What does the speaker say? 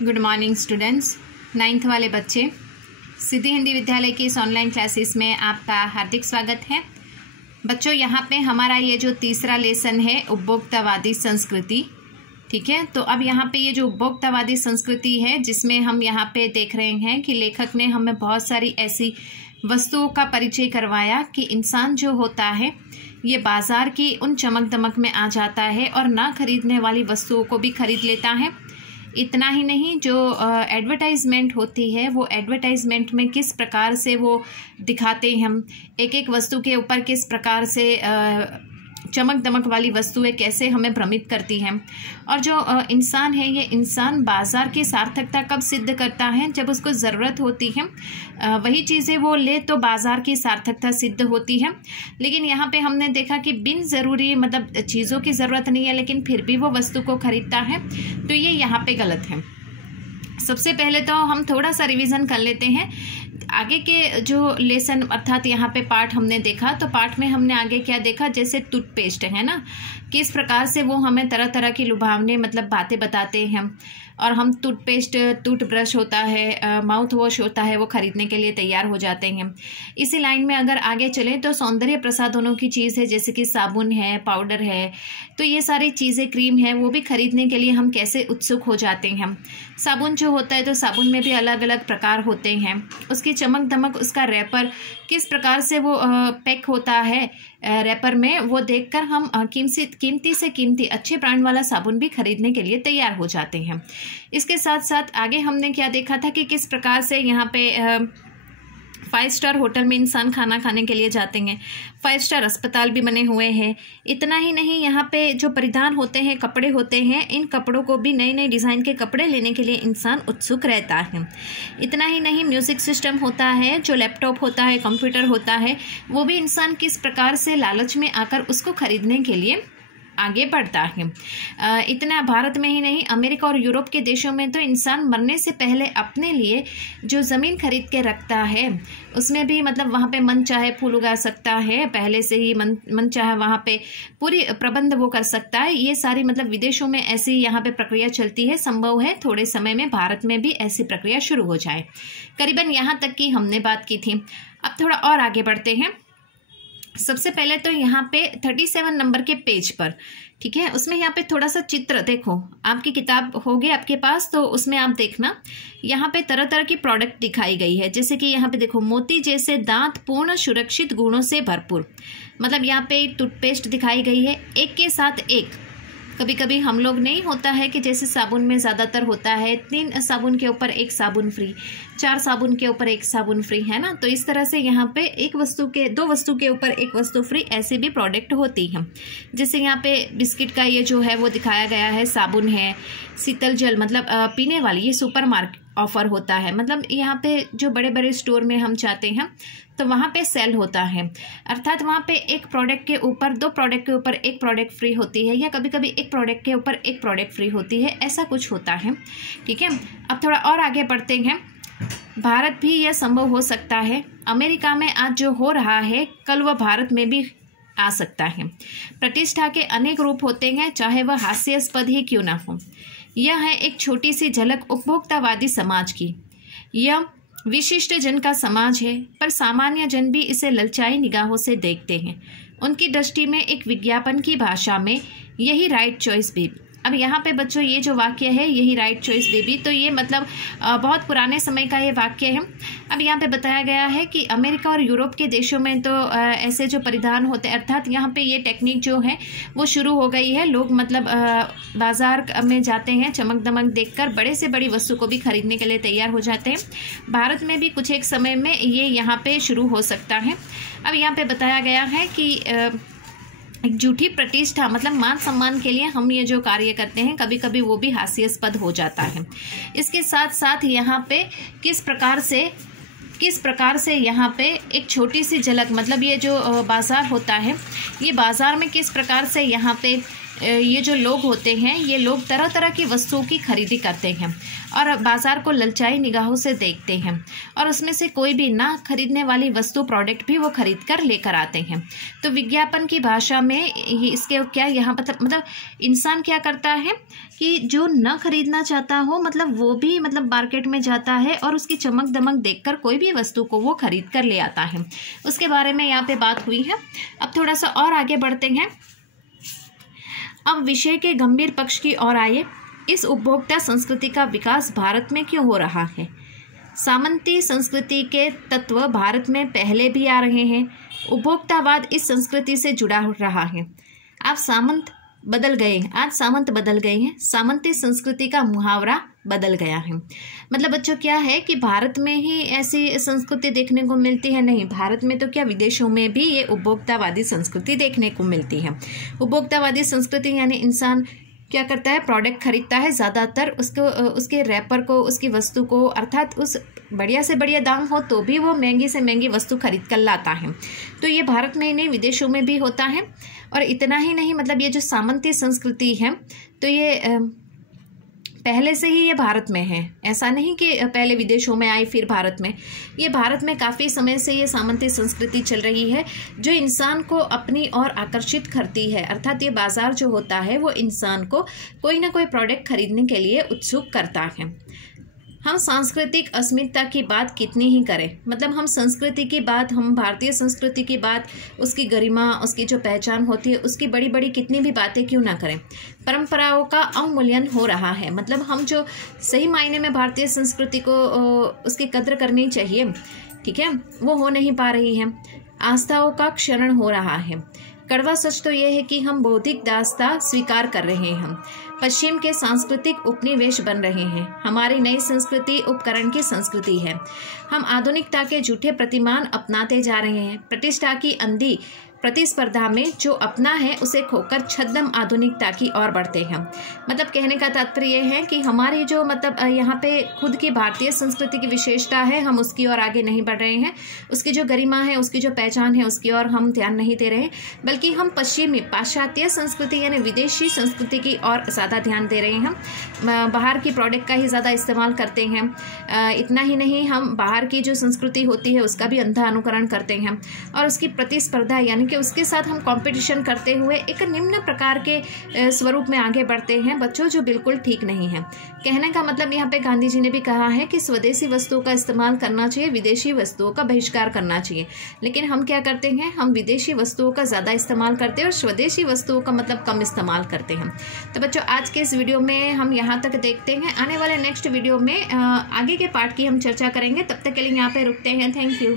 Good morning students. 9th वाले बच्चे, सिद्धि हिंदी विद्यालय की इस ऑनलाइन क्लासेस में आपका हार्दिक स्वागत है। बच्चों, यहाँ पे हमारा ये जो तीसरा लेसन है उपभोक्तावादी संस्कृति, ठीक है। तो अब यहाँ पे ये जो उपभोक्तावादी संस्कृति है, जिसमें हम यहाँ पे देख रहे हैं कि लेखक ने हमें बहुत सारी ऐसी वस्तुओं का परिचय करवाया कि इंसान जो होता है ये बाजार की उन चमक दमक में आ जाता है और ना खरीदने वाली वस्तुओं को भी खरीद लेता है। इतना ही नहीं, जो एडवर्टाइजमेंट होती है वो एडवर्टाइजमेंट में किस प्रकार से वो दिखाते हैं, हम एक एक वस्तु के ऊपर किस प्रकार से चमक दमक वाली वस्तुएं कैसे हमें भ्रमित करती हैं। और जो इंसान है, ये इंसान बाजार की सार्थकता कब सिद्ध करता है, जब उसको ज़रूरत होती है वही चीज़ें वो ले तो बाजार की सार्थकता सिद्ध होती है। लेकिन यहाँ पे हमने देखा कि बिन ज़रूरी मतलब चीज़ों की ज़रूरत नहीं है लेकिन फिर भी वो वस्तु को खरीदता है, तो ये यहाँ पे गलत है। सबसे पहले तो हम थोड़ा सा रिवीजन कर लेते हैं आगे के जो लेसन, अर्थात यहाँ पे पार्ट हमने देखा। तो पार्ट में हमने आगे क्या देखा, जैसे टूथपेस्ट है ना, किस प्रकार से वो हमें तरह तरह की लुभावने मतलब बातें बताते हैं और हम टूथपेस्ट, टूथब्रश होता है, माउथ वॉश होता है, वो खरीदने के लिए तैयार हो जाते हैं। इसी लाइन में अगर आगे चलें तो सौंदर्य प्रसाधनों की चीज़ है, जैसे कि साबुन है, पाउडर है, तो ये सारी चीज़ें, क्रीम है, वो भी खरीदने के लिए हम कैसे उत्सुक हो जाते हैं। साबुन जो होता है तो साबुन में भी अलग अलग प्रकार होते हैं, उसकी चमक दमक, उसका रैपर किस प्रकार से वो पैक होता है रैपर में, वो देखकर हम कीमती से कीमती अच्छे ब्रांड वाला साबुन भी खरीदने के लिए तैयार हो जाते हैं। इसके साथ साथ आगे हमने क्या देखा था कि किस प्रकार से यहाँ पे 5 स्टार होटल में इंसान खाना खाने के लिए जाते हैं, 5 स्टार अस्पताल भी बने हुए हैं। इतना ही नहीं, यहाँ पे जो परिधान होते हैं, कपड़े होते हैं, इन कपड़ों को भी नए नए डिज़ाइन के कपड़े लेने के लिए इंसान उत्सुक रहता है। इतना ही नहीं, म्यूज़िक सिस्टम होता है, जो लैपटॉप होता है, कंप्यूटर होता है, वो भी इंसान किस प्रकार से लालच में आकर उसको खरीदने के लिए आगे बढ़ता है। इतना भारत में ही नहीं, अमेरिका और यूरोप के देशों में तो इंसान मरने से पहले अपने लिए जो ज़मीन खरीद के रखता है, उसमें भी मतलब वहाँ पे मन चाहे फूल उगा सकता है, पहले से ही मन चाहे वहाँ पे पूरी प्रबंध वो कर सकता है। ये सारी मतलब विदेशों में ऐसी यहाँ पे प्रक्रिया चलती है। संभव है थोड़े समय में भारत में भी ऐसी प्रक्रिया शुरू हो जाए। करीबन यहाँ तक की हमने बात की थी। अब थोड़ा और आगे बढ़ते हैं। सबसे पहले तो यहाँ पे 37 नंबर के पेज पर, ठीक है, उसमें यहाँ पे थोड़ा सा चित्र देखो, आपकी किताब होगी आपके पास तो उसमें आप देखना, यहाँ पे तरह तरह की प्रोडक्ट दिखाई गई है। जैसे कि यहाँ पे देखो, मोती जैसे दांत पूर्ण सुरक्षित गुणों से भरपूर, मतलब यहाँ पे टूथपेस्ट दिखाई गई है, एक के साथ एक। कभी कभी हम लोग नहीं होता है कि जैसे साबुन में ज़्यादातर होता है 3 साबुन के ऊपर 1 साबुन फ्री, 4 साबुन के ऊपर 1 साबुन फ्री, है ना। तो इस तरह से यहाँ पे 2 वस्तु के ऊपर 1 वस्तु फ्री, ऐसे भी प्रोडक्ट होती हैं। जैसे यहाँ पे बिस्किट का ये जो है वो दिखाया गया है, साबुन है, शीतल जल मतलब पीने वाली, ये सुपर मार्केट ऑफर होता है। मतलब यहाँ पे जो बड़े बड़े स्टोर में हम जाते हैं तो वहाँ पे सेल होता है, अर्थात वहाँ पे 1 प्रोडक्ट के ऊपर 2 प्रोडक्ट के ऊपर 1 प्रोडक्ट फ्री होती है, या कभी कभी 1 प्रोडक्ट के ऊपर 1 प्रोडक्ट फ्री होती है, ऐसा कुछ होता है, ठीक है। अब थोड़ा और आगे बढ़ते हैं। भारत भी यह संभव हो सकता है, अमेरिका में आज जो हो रहा है कल वह भारत में भी आ सकता है। प्रतिष्ठा के अनेक रूप होते हैं, चाहे वह हास्यास्पद ही क्यों ना हो। यह है एक छोटी सी झलक उपभोक्तावादी समाज की। यह विशिष्ट जन का समाज है, पर सामान्य जन भी इसे ललचाई निगाहों से देखते हैं। उनकी दृष्टि में एक विज्ञापन की भाषा में यही राइट चॉइस भी। अब यहाँ पे बच्चों ये जो वाक्य है, यही राइट चॉइस बेबी, तो ये मतलब बहुत पुराने समय का ये वाक्य है। अब यहाँ पे बताया गया है कि अमेरिका और यूरोप के देशों में तो ऐसे जो परिधान होते हैं, अर्थात यहाँ पे ये टेक्निक जो है वो शुरू हो गई है। लोग मतलब बाजार में जाते हैं, चमक दमक देखकर बड़े से बड़ी वस्तु को भी खरीदने के लिए तैयार हो जाते हैं। भारत में भी कुछ एक समय में ये यहाँ पे शुरू हो सकता है। अब यहाँ पे बताया गया है कि एक झूठी प्रतिष्ठा मतलब मान सम्मान के लिए हम ये जो कार्य करते हैं, कभी कभी वो भी हास्यास्पद हो जाता है। इसके साथ साथ यहाँ पे किस प्रकार से यहाँ पे एक छोटी सी झलक, मतलब ये जो बाज़ार होता है, ये बाज़ार में किस प्रकार से यहाँ पे ये जो लोग होते हैं, ये लोग तरह तरह की वस्तुओं की खरीदी करते हैं और बाज़ार को ललचाई निगाहों से देखते हैं और उसमें से कोई भी ना खरीदने वाली वस्तु प्रोडक्ट भी वो खरीद कर लेकर आते हैं। तो विज्ञापन की भाषा में इसके क्या यहाँ मतलब इंसान क्या करता है कि जो न खरीदना चाहता हो मतलब वो भी मतलब मार्केट में जाता है और उसकी चमक दमक देखकर कोई भी वस्तु को वो खरीद कर ले आता है। उसके बारे में यहाँ पे बात हुई है। अब थोड़ा सा और आगे बढ़ते हैं। अब विषय के गंभीर पक्ष की ओर आइए। इस उपभोक्ता संस्कृति का विकास भारत में क्यों हो रहा है? सामंती संस्कृति के तत्व भारत में पहले भी आ रहे हैं। उपभोक्तावाद इस संस्कृति से जुड़ा रहा है। अब सामंत बदल गए, आज सामंत बदल गए हैं, सामंती संस्कृति का मुहावरा बदल गया है। मतलब बच्चों क्या है कि भारत में ही ऐसी संस्कृति देखने को मिलती है? नहीं, भारत में तो क्या विदेशों में भी ये उपभोक्तावादी संस्कृति देखने को मिलती है। उपभोक्तावादी संस्कृति यानी इंसान क्या करता है, प्रोडक्ट खरीदता है, ज़्यादातर उसके रैपर को, उसकी वस्तु को, अर्थात उस बढ़िया से बढ़िया दाम हो तो भी वो महंगी से महंगी वस्तु खरीद कर लाता है। तो ये भारत में ही नहीं विदेशों में भी होता है। और इतना ही नहीं, मतलब ये जो सामंती संस्कृति है तो ये पहले से ही ये भारत में है। ऐसा नहीं कि पहले विदेशों में आई फिर भारत में। ये भारत में काफ़ी समय से ये सामंती संस्कृति चल रही है जो इंसान को अपनी ओर आकर्षित करती है। अर्थात ये बाज़ार जो होता है वो इंसान को कोई ना कोई प्रोडक्ट खरीदने के लिए उत्सुक करता है। हम सांस्कृतिक अस्मिता की बात कितनी ही करें, मतलब हम संस्कृति की बात, हम भारतीय संस्कृति की बात, उसकी गरिमा, उसकी जो पहचान होती है, उसकी बड़ी बड़ी कितनी भी बातें क्यों ना करें, परंपराओं का अवमूल्यन हो रहा है। मतलब हम जो सही मायने में भारतीय संस्कृति को उसकी कद्र करनी चाहिए, ठीक है, वो हो नहीं पा रही है। आस्थाओं का क्षरण हो रहा है। कड़वा सच तो ये है कि हम बौद्धिक दास्ता स्वीकार कर रहे हैं, हम पश्चिम के सांस्कृतिक उपनिवेश बन रहे हैं। हमारी नई संस्कृति उपकरण की संस्कृति है। हम आधुनिकता के झूठे प्रतिमान अपनाते जा रहे हैं। प्रतिष्ठा की अंधी प्रतिस्पर्धा में जो अपना है उसे खोकर छद्म आधुनिकता की ओर बढ़ते हैं। मतलब कहने का तात्पर्य यह है कि हमारी जो मतलब यहाँ पे खुद की भारतीय संस्कृति की विशेषता है, हम उसकी ओर आगे नहीं बढ़ रहे हैं। उसकी जो गरिमा है, उसकी जो पहचान है, उसकी ओर हम ध्यान नहीं दे रहे, बल्कि हम पश्चिमी पाश्चात्य संस्कृति यानी विदेशी संस्कृति की ओर ज़्यादा ध्यान दे रहे हैं। बाहर की प्रोडक्ट का ही ज़्यादा इस्तेमाल करते हैं। इतना ही नहीं, हम बाहर की जो संस्कृति होती है उसका भी अंधा अनुकरण करते हैं और उसकी प्रतिस्पर्धा यानी कि उसके साथ हम कंपटीशन करते हुए एक निम्न प्रकार के स्वरूप में आगे बढ़ते हैं बच्चों, जो बिल्कुल ठीक नहीं है। कहने का मतलब यहाँ पे गांधी जी ने भी कहा है कि स्वदेशी वस्तुओं का इस्तेमाल करना चाहिए, विदेशी वस्तुओं का बहिष्कार करना चाहिए। लेकिन हम क्या करते हैं, हम विदेशी वस्तुओं का ज़्यादा इस्तेमाल करते हैं और स्वदेशी वस्तुओं का मतलब कम इस्तेमाल करते हैं। तो बच्चों आज के इस वीडियो में हम यहाँ तक देखते हैं। आने वाले नेक्स्ट वीडियो में आगे के पार्ट की हम चर्चा करेंगे। तब तक के लिए यहाँ पे रुकते हैं। Thank you.